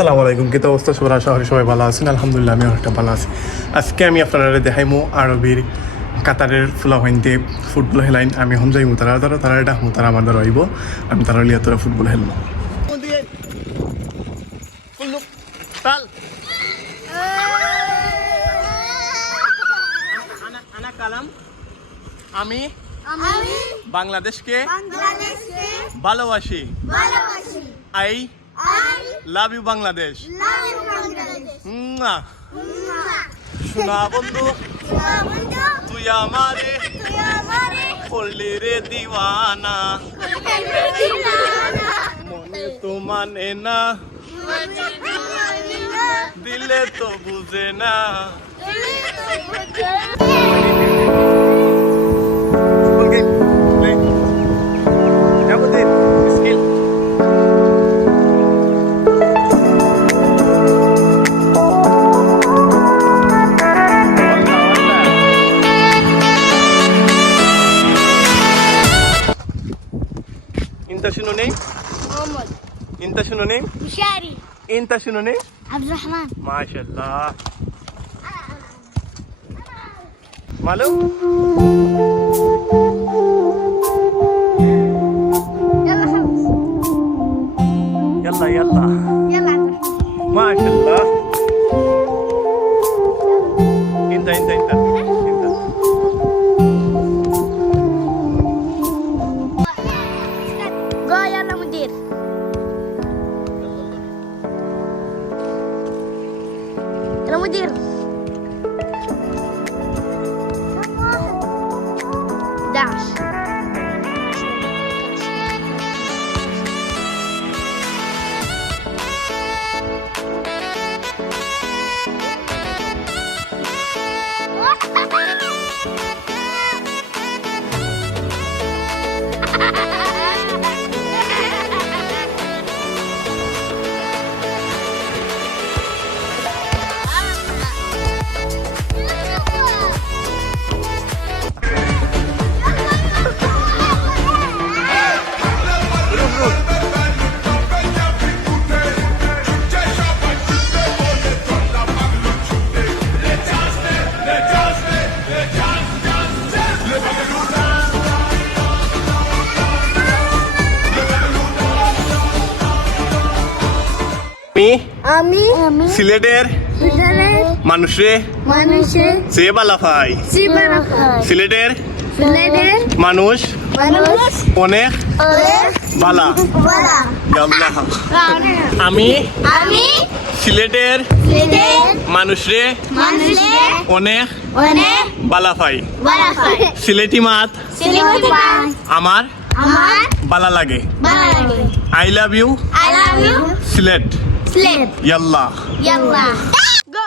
আসসালামু আলাইকুম। কি অবস্থা সবার? আশা করি সবাই ভালো আছেন। আলহামদুলিল্লাহ আমি অনেকটা ভালো আছি। আজকে আমি আপনারা দেখাইমু আরবির কাতারের ফুলাহাইনতে ফুটবল খেলাইন। আমি এখন যাইমু তারা এটা তারা আমার দ্বারা আইব, আমি তারা লিয়া তোরা ফুটবল খেলবো। আমি বাংলাদেশকে ভালোবাসি। I love you Bangladesh. শোনা বন্ধু তুই আমারে করলি রে দিওয়ানা, মনে তো মানে না, দিলে তো বুঝে না। انت شنو نيم؟ محمد. انت شنو نيم؟ مشاري. انت شنو نيم؟ عبد الرحمن. ما شاء الله. مالو؟ يلا خلص. يلا يلا عبد الرحمن. ما شاء الله. انت جو يلا مدير. يلا مدير. داش. আমি সিলেটের মানুষে চেয়ে বালা পাই। সিলেটের মানুষ অনেক বালা। আমি সিলেটের মানুষরে অনেক বালা পাই। সিলেটি মাত আমার বালা লাগে। I love you Sylhet. Sled. يلا Go.